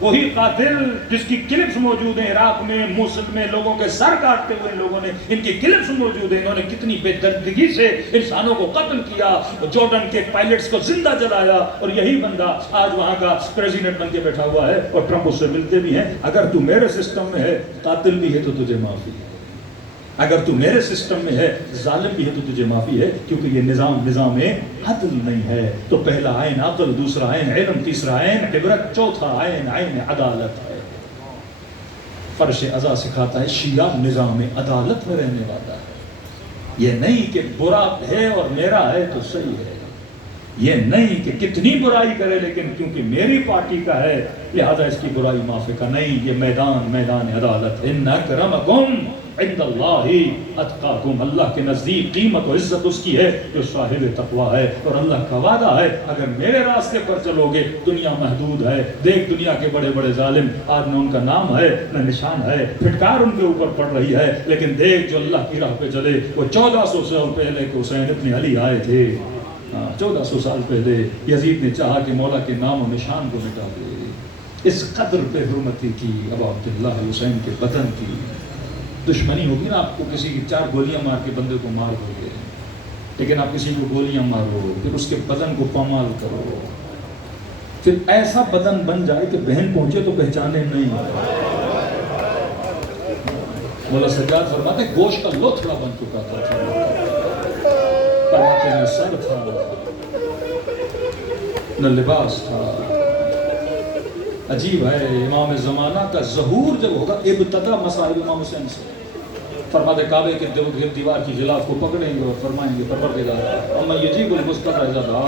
وہی قاتل جس کی کلپس موجود ہیں عراق میں، موصل میں، لوگوں کے سر کاٹتے ہوئے لوگوں نے، ان کی کلپس موجود ہیں، انہوں نے کتنی بے دردگی سے انسانوں کو قتل کیا، جارڈن کے پائلٹس کو زندہ جلایا، اور یہی بندہ آج وہاں کا پریزیڈنٹ بن کے بیٹھا ہوا ہے، اور ٹرمپ اس سے ملتے بھی ہیں۔ اگر تو میرے سسٹم میں ہے قاتل بھی ہے تو تجھے معافی ہے، اگر تو میرے سسٹم میں ہے ظالم بھی ہے تو تجھے معافی ہے، کیونکہ یہ نظام عدل نہیں ہے۔ تو پہلا عین عقل، دوسرا عین علم، تیسرا عین عبرت، چوتھا عین عدالت ہے۔ فرش ازا سکھاتا ہے شیعہ نظام عدالت میں رہنے والا ہے، یہ نہیں کہ برا ہے اور میرا ہے تو صحیح ہے، یہ نہیں کہ کتنی برائی کرے لیکن کیونکہ میری پارٹی کا ہے لہذا اس کی برائی معافی کا نہیں، یہ میدان عدالت۔ ان اکرمکم عند اللہ اتقاکم، اللہ کے نزدیک قیمت و عزت اس کی ہے جو صاحب تقوی ہے، اور اللہ کا وعدہ ہے اگر میرے راستے پر چلو گے، دنیا محدود ہے، دیکھ دنیا کے بڑے بڑے ظالم، آج نہ ان کا نام ہے نہ نشان ہے، پھٹکار ان کے اوپر پڑ رہی ہے، لیکن دیکھ جو اللہ کی راہ پہ چلے، وہ 1400 سال پہلے کہ حسین ابن علی آئے تھے، 1400 سال پہلے یزید نے چاہا کہ مولا کے نام و نشان کو مٹا دے، اس قدر بے حرمتی کی ابا عبداللہ حسین کے بدن کی۔ دشمنی ہوگی نا آپ کو، کسی کی 4 گولیاں مار کے بندے کو مار دو گے، لیکن آپ کسی کو گولیاں مارو پھر اس کے بدن کو پامال کرو، پھر ایسا بدن بن جائے کہ بہن پہنچے تو پہچانے نہیں۔ مولا سجاد فرماتے گوشت کا لوتھڑا بن چکا تھا، نہ سر تھا نہ لباس تھا۔ عجیب ہے، امام زمانہ کا ظہور جب ہوگا ابتدا مصائب امام حسین سے، فرماتے کعبے کے دیوار کی غلاف کو پکڑیں گے اور فرمائیں گے پروردگار اما یجیب المستقر زدہ،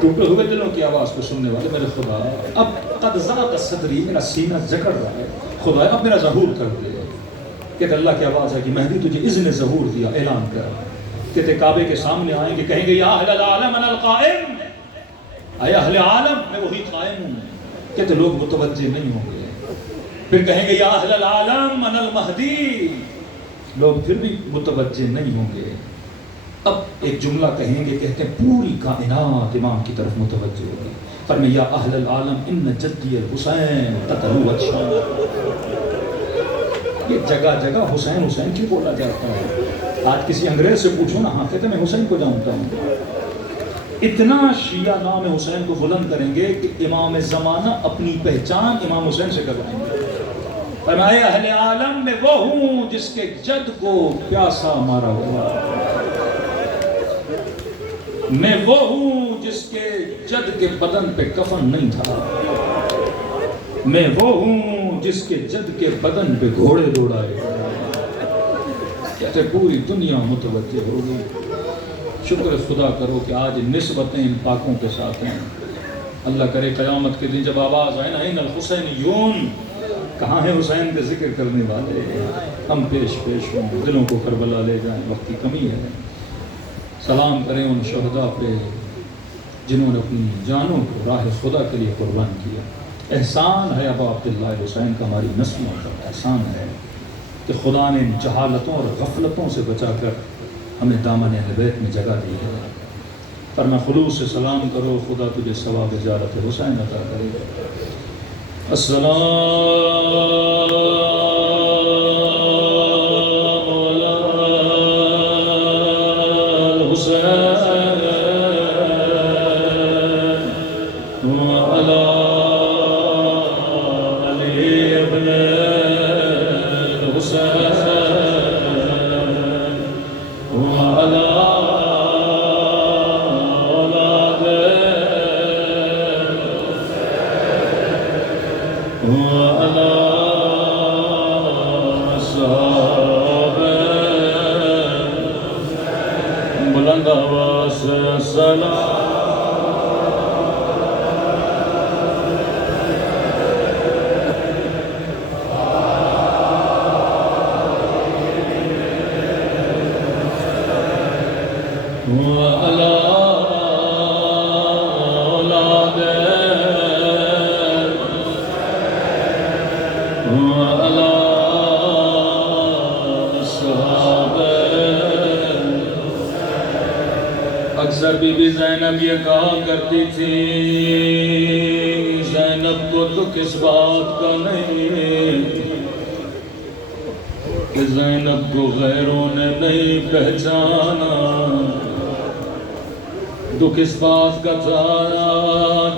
ٹوٹے ہوئے دلوں کی آواز کو سننے والے میرے خدا، اب قد ذات صدری، میرا سینہ جکڑ رہا ہے، خدا اب میرا ظہور کر دے۔ کہتے اللہ کی آواز ہے کہ مہدی تجھے اذن ظہور دیا، اعلان کر۔ کہتے کعبے کے سامنے آئیں گے، کہیں گے یا اہل العالم انا القائم، اے اہل عالم میں وہی قائم ہوں۔ کہتے لوگ متوجہ نہیں ہوں گے، پھر کہیں گے یا اہل العالم انا المہدی، لوگ پھر بھی متوجہ نہیں ہوں گے۔ اب ایک جملہ کہیں گے، کہتے ہیں پوری کائنات امام کی طرف متوجہ ہوگی، فرمایا یا اہل العالم ان جدی الحسین تتلو اجشان۔ یہ جگہ جگہ حسین حسین کیوں بولا جاتا ہے؟ آج کسی انگریز سے پوچھو نا، ہاں کہتے میں حسین کو جانتا ہوں۔ اتنا شیعہ نام حسین کو بلند کریں گے کہ امام زمانہ اپنی پہچان امام حسین سے کروائیں گے۔ فرمایا اہل عالم میں وہ ہوں جس کے جد کو پیاسا مارا ہوا، میں وہ ہوں جس کے جد کے بدن پہ کفن نہیں تھا، میں وہ ہوں جس کے جد کے بدن پہ گھوڑے دوڑائے۔ کہتے پوری دنیا متوجہ ہوگی۔ شکر خدا کرو کہ آج نسبتیں ان پاکوں کے ساتھ ہیں۔ اللہ کرے قیامت کے دن جب آواز آئے نا این الحسینیون، کہاں ہیں حسین کے ذکر کرنے والے، ہم پیش ہوں، دلوں کو کربلا لے جائیں، وقت کی کمی ہے۔ سلام کریں ان شہداء پہ جنہوں نے اپنی جانوں کو راہ خدا کے لیے قربان کیا۔ احسان ہے ابا عبداللہ حسین کا ہماری نسلوں پر، احسان ہے کہ خدا نے ان جہالتوں اور غفلتوں سے بچا کر ہمیں دامن اہل بیت میں جگہ دی ہے۔ فرمایا خلوص سے سلام کرو، خدا تجھے ثواب زیارت حسین عطا کرے گا۔ السلام علی الحسین وعلی علی ابن الحسین وعلی بلند آواز سے سلام۔ اکثر بی بی زینب یہ کہا کرتی تھی زینب کو دکھ اس بات کا نہیں کہ زینب کو غیروں نے نہیں پہچانا، دکھ اس بات کا تھا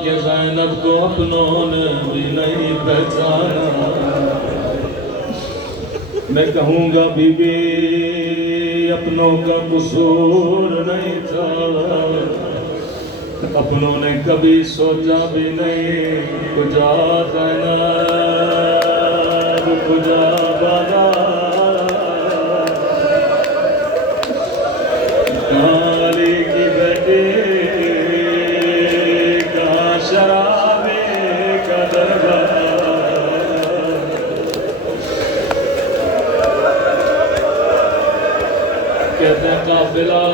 کہ زینب کو اپنوں نے بھی نہیں پہچانا۔ میں کہوں گا بی بی اپنوں کا قصور نہیں تھا، اپنوں نے کبھی سوچا بھی نہیں کجا زینب کجا بالا کالی کی بیٹی کہاں شرابے کا دربار۔ کہتے ہیں قافلہ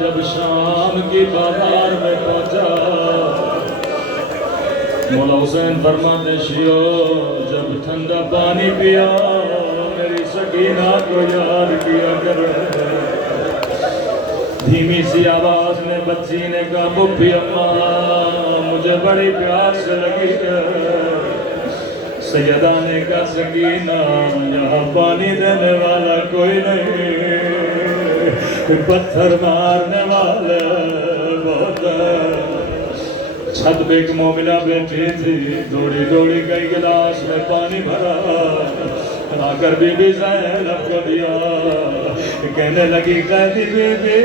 جب شام کی بازار میں پہنچا، مولا حسین فرماتے شیو جب ٹھنڈا پانی پیا میری سکینہ کو یاد کیا کرو۔ دھیمی سی آواز نے بچی نے کہا پھپھی اماں مجھے بڑی پیاس لگی ہے۔ سیدہ نے کہا سکینہ یہاں پانی دینے والا کوئی نہیں، پتھر مارنے والا بہت ہے۔ چھت پہ ایک مومنہ بیٹھی تھی، دوڑی دوڑی گئی گلاس میں پانی بھرا، آ کر بی بی زینب کو دیا، کہنے لگی قیدی بی بی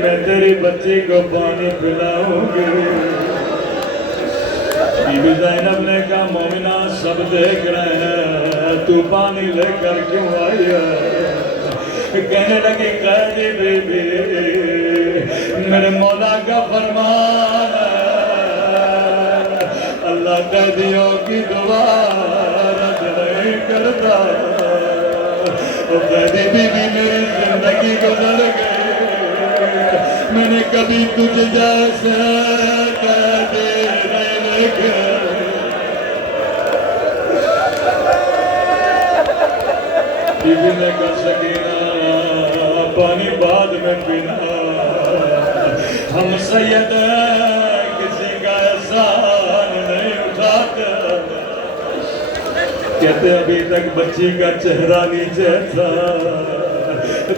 میں تیری بچی کو پانی پلاؤں گی۔ بی بی زینب نے کہا مومنہ سب دیکھ رہے ہیں تو پانی لے کر کیوں آئی ہے؟ کہنے لگی قیدی بی بی میرے مولا کا فرمان ہے اللہ قیدیوں کی دعا رد نہیں کرتا۔ قیدی بی بی میری زندگی گزر گئی، میں نے کبھی تجھ جیسے قیدی نہیں دیکھے۔ بی بی نے کہا سکینہ پانی بعد میں پینا، ہم سید کسی کا احسان نہیں اٹھاتے۔ کہتے ابھی تک بچی کا چہرہ نیچے تھا،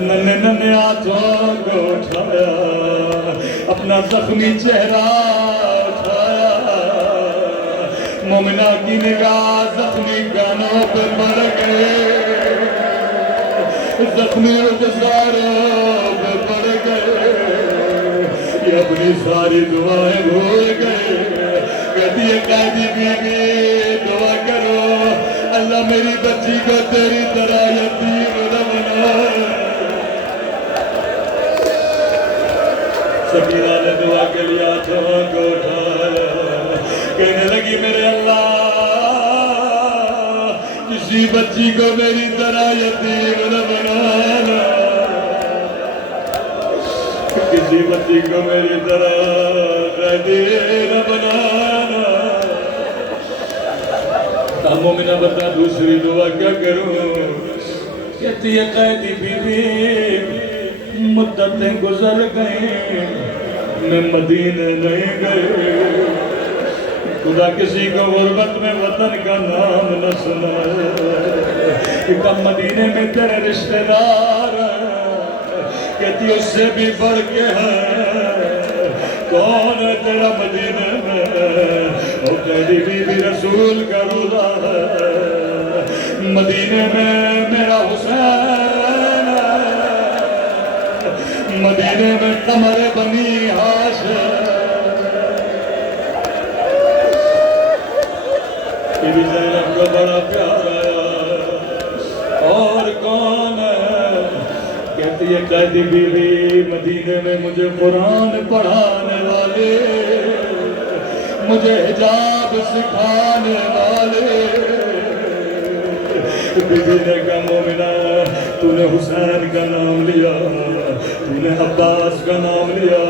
ننے ننے ہاتھوں کو اٹھایا، اپنا زخمی چہرہ اٹھایا، مومنہ کی نگاہ زخمی کانوں پہ پڑ گئے، زخمی رخساروں پہ پڑ گئے، یہ اپنی ساری دعائیں بھول گئے۔ کہتی ہے قیدی بی بی دعا کرو اللہ میری بچی کو تیری طرح یتیم نہ بنائے۔ سکینہ نے دعا کے لیے ہاتھوں کو اٹھایا، کہنے لگی میرے اللہ کسی بچی کو میری طرح یتیم نہ بنانا، کسی بچی کو میری طرح قیدی نہ بنانا۔ مومنہ بتا دوسری دعا کیا کروں؟ کہتی ہے قیدی بی بی مدتیں گزر گئیں میں مدینے نہیں گئے، خدا کسی کو غربت میں وطن کا نام نہ سنائے، کب مدینے میں تیرے رشتہ دار کہتی اس سے بھی بڑھ کے ہے کون ہے تیرا مدینے میں؟ او قیدی بی بی رسول کا روزہ ہے، مدینے میں میرا حسین ہے، مدینے میں قمر بنی ہاشم۔ بی بی زینب کو بڑا پیار آیا، اور کون ہے؟ کہتی ہے قیدی بی بی مدینے میں مجھے قرآن پڑھانے والے، مجھے حجاب سکھانے والے۔ بی بی نے کہا مومنہ تو نے حسین کا نام لیا، تو نے عباس کا نام لیا،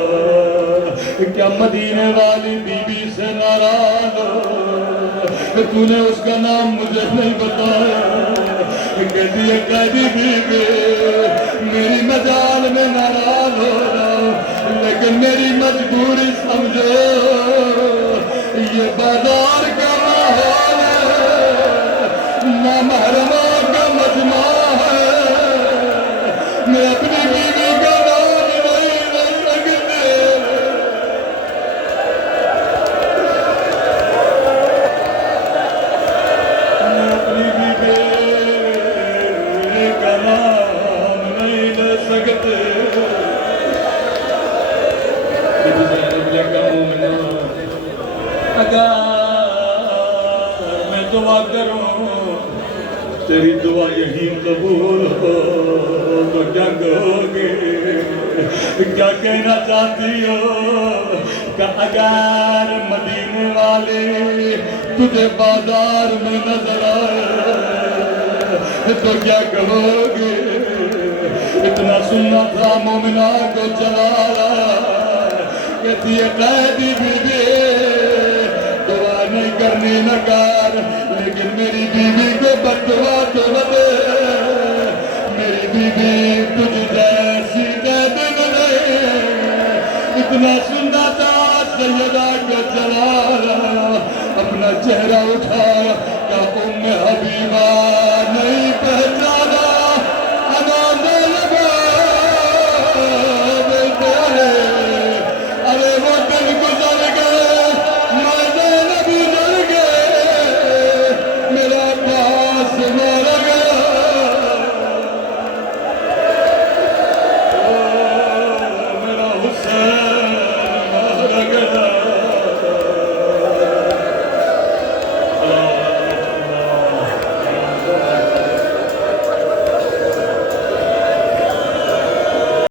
کیا مدینے والی بی بی سے ناراض ہو؟ تو نے اس کا نام مجھے نہیں بتایا۔ کہتی ہے قیدی بی بی میری مجال میں ناراض ہو رہا ہوں، میری مجبوری سمجھو، یہ بازار کا ماحول ہے، نامحرموں کا مجمع ہے، میں اپنی بیوی کا نام نہیں لے سکتے، میں اپنی بیوی کا نام نہیں لے سکتے۔ اگر میں دعا کروں تیری دعا یہی قبول ہو تو کیا کہو گے، کیا کہنا چاہتی ہو کہ اگر مدینے والے تجھے بازار میں نظر آئے تو کیا کہو گے؟ اتنا سننا تھا مومنہ کو چلا رہا کہتی ہے قیدی بیوی دعا نہیں کرنی نہ کر، لیکن میری بیوی کو بددعا تو نہ دے، میری بیوی تجھ جیسی قیدی نہیں۔ اتنا سننا تھا سیدہ کو چلا رہا، اپنا چہرہ اٹھایا کہ ام حبیبہ نہیں پہچانا